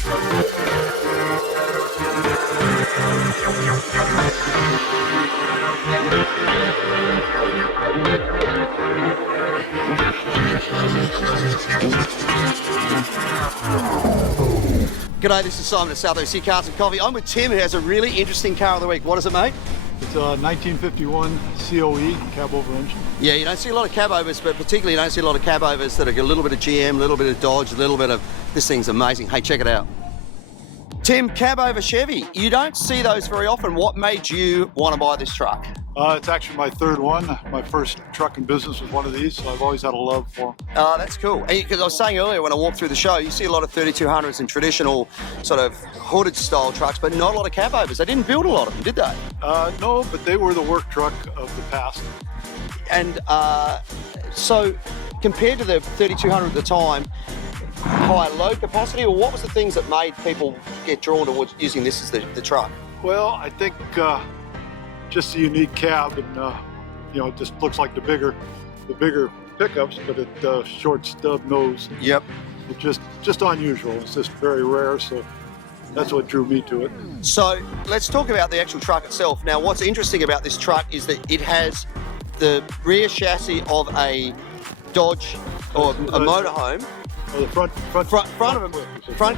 G'day, this is Simon at Southeast Cars and Coffee. I'm with Tim, who has a really interesting car of the week. What is it, mate? It's a 1951 COE cab over engine. Yeah, you don't see a lot of cab overs, but particularly you don't see a lot of cab overs that are a little bit of GM, a little bit of Dodge, a little bit of... This thing's amazing. Hey, check it out. Tim, cab over Chevy. You don't see those very often. What made you want to buy this truck? It's actually my third one. My first truck in business was one of these, so I've always had a love for them. Oh, that's cool. Because I was saying earlier when I walked through the show, you see a lot of 3200s and traditional sort of hooded style trucks, but not a lot of cab overs. They didn't build a lot of them, did they? No, but they were the work truck of the past. And so compared to the 3200 at the time, high load capacity, or what was the things that made people get drawn towards using this as the truck? Well, I think just the unique cab, and you know, it just looks like the bigger pickups, but it short stub nose. Yep. It's just unusual. It's just very rare, so that's what drew me to it. So let's talk about the actual truck itself. Now, what's interesting about this truck is that it has the rear chassis of a Dodge or a motorhome. Well, the front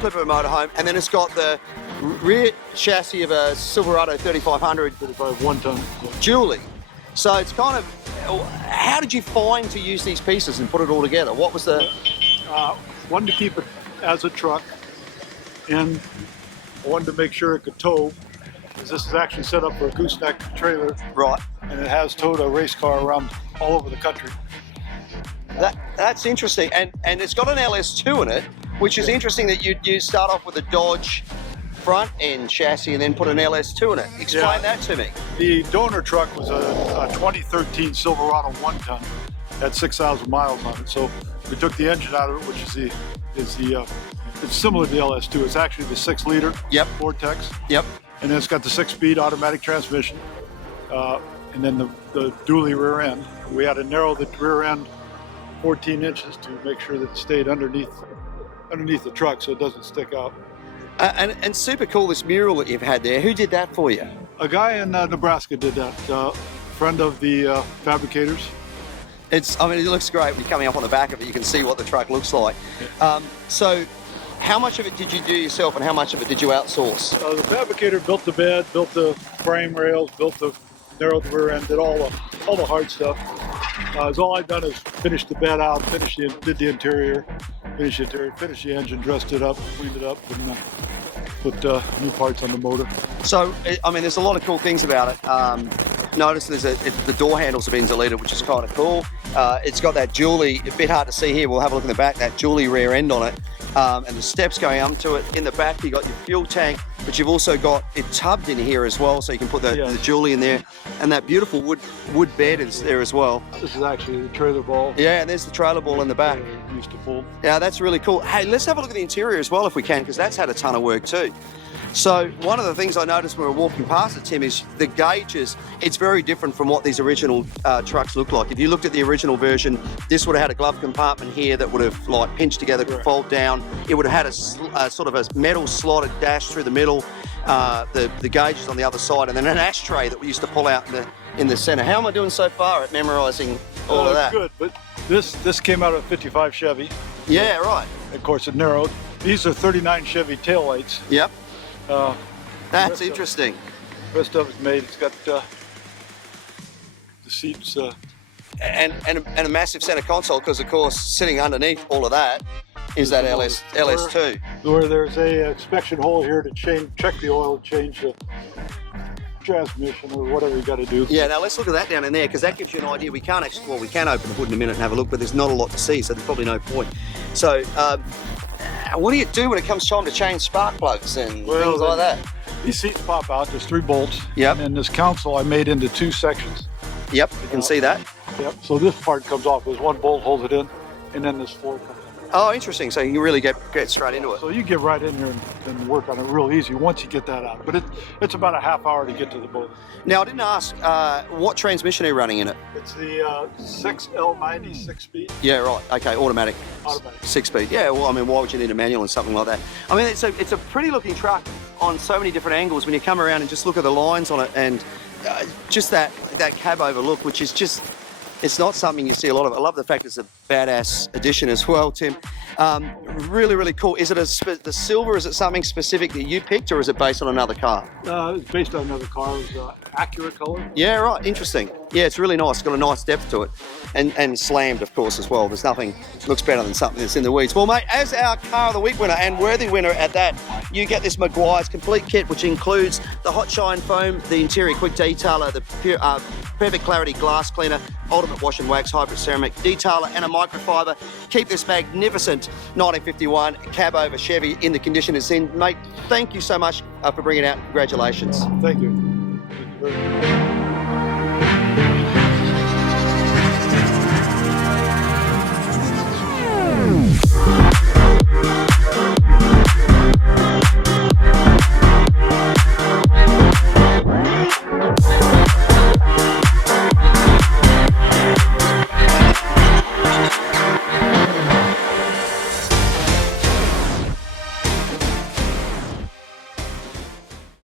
clip of a motorhome, and then it's got the rear chassis of a Silverado 3500 one-ton dually. So it's kind of, how did you find to use these pieces and put it all together? What was the... Wanted to keep it as a truck, and I wanted to make sure it could tow, because this is actually set up for a gooseneck trailer. Right. And it has towed a race car around all over the country. That's interesting, and it's got an LS2 in it, which is interesting that you start off with a Dodge front end chassis and then put an LS2 in it. Explain that to me. The donor truck was a 2013 Silverado 1-ton, had 6,000 miles on it. So we took the engine out of it, which is it's similar to the LS2. It's actually the 6-liter Vortex. Yep. And then it's got the 6-speed automatic transmission, and then the dually rear end. We had to narrow the rear end 14 inches to make sure that it stayed underneath the truck so it doesn't stick out. And super cool, this mural that you've had there. Who did that for you? A guy in Nebraska did that, friend of the fabricators. It looks great when you're coming up on the back of it. You can see what the truck looks like. So how much of it did you do yourself and how much of it did you outsource? The fabricator built the bed, built the frame rails, narrowed the rear end, did all the hard stuff. All I've done is finish the bed out, did the interior, finished the engine, dressed it up, cleaned it up, and put new parts on the motor. So, there's a lot of cool things about it. Notice the door handles have been deleted, which is kind of cool. It's got that dually, a bit hard to see here, we'll have a look in the back, that dually rear end on it. And the steps going up to it. In the back, you've got your fuel tank, but you've also got it tubbed in here as well, so you can put the dually in there. And that beautiful wood bed is there as well. This is actually the trailer ball. Yeah, and there's the trailer ball in the back. Used to fold. Yeah, that's really cool. Hey, let's have a look at the interior as well if we can, because that's had a ton of work too. So one of the things I noticed when we were walking past it, Tim, is the gauges. It's very different from what these original trucks look like. If you looked at the original version, this would have had a glove compartment here that would have like pinched together, could fold down. It would have had a sort of a metal slotted dash through the middle, the gauges on the other side, and then an ashtray that we used to pull out in the center. How am I doing so far at memorizing all of that? Good, but this came out of a 55 Chevy. Yeah, right. Of course, it narrowed. These are 39 Chevy taillights. Yep. That's interesting. The rest of it's made. It's got the seats. And a massive center console, because of course sitting underneath all of that is that LS2. Where there's a inspection hole here to check the oil, change the transmission or whatever you got to do. Yeah, now let's look at that down in there, because that gives you an idea. We can open the hood in a minute and have a look, but there's not a lot to see, so there's probably no point. So what do you do when it comes time to change spark plugs and things like that? These seats pop out. There's 3 bolts. Yep. And this console I made into 2 sections. Yep, you can see that. Yep. So this part comes off. There's 1 bolt holds it in, and then this floor comes in. Oh, interesting. So you really get straight into it. So you get right in here and work on it real easy once you get that out. But it's about a half hour to get to the boat. Now, I didn't ask, what transmission are you running in it? It's the 6L90 6-speed. Yeah, right. Okay, automatic. Automatic. 6-speed. Yeah, well, I mean, why would you need a manual and something like that? I mean, it's a pretty looking truck on so many different angles when you come around and just look at the lines on it, and just that cab over look, which is just, it's not something you see a lot of. I love the fact it's a badass addition as well, Tim. Really, really cool. Is it the silver, is it something specific that you picked, or is it based on another car? It's based on another car. It was accurate color. Yeah, right. Interesting. Yeah, it's really nice. It's got a nice depth to it. And slammed, of course, as well. There's nothing looks better than something that's in the weeds. Well, mate, as our Car of the Week winner and worthy winner at that, you get this Maguire's complete kit, which includes the Hot Shine foam, the interior quick detailer, the perfect clarity glass cleaner, ultimate wash and wax hybrid ceramic detailer, and a microfiber. Keep this magnificent 1951 cab over Chevy in the condition it's in. Mate, thank you so much for bringing it out. Congratulations. Thank you. Thank you very much.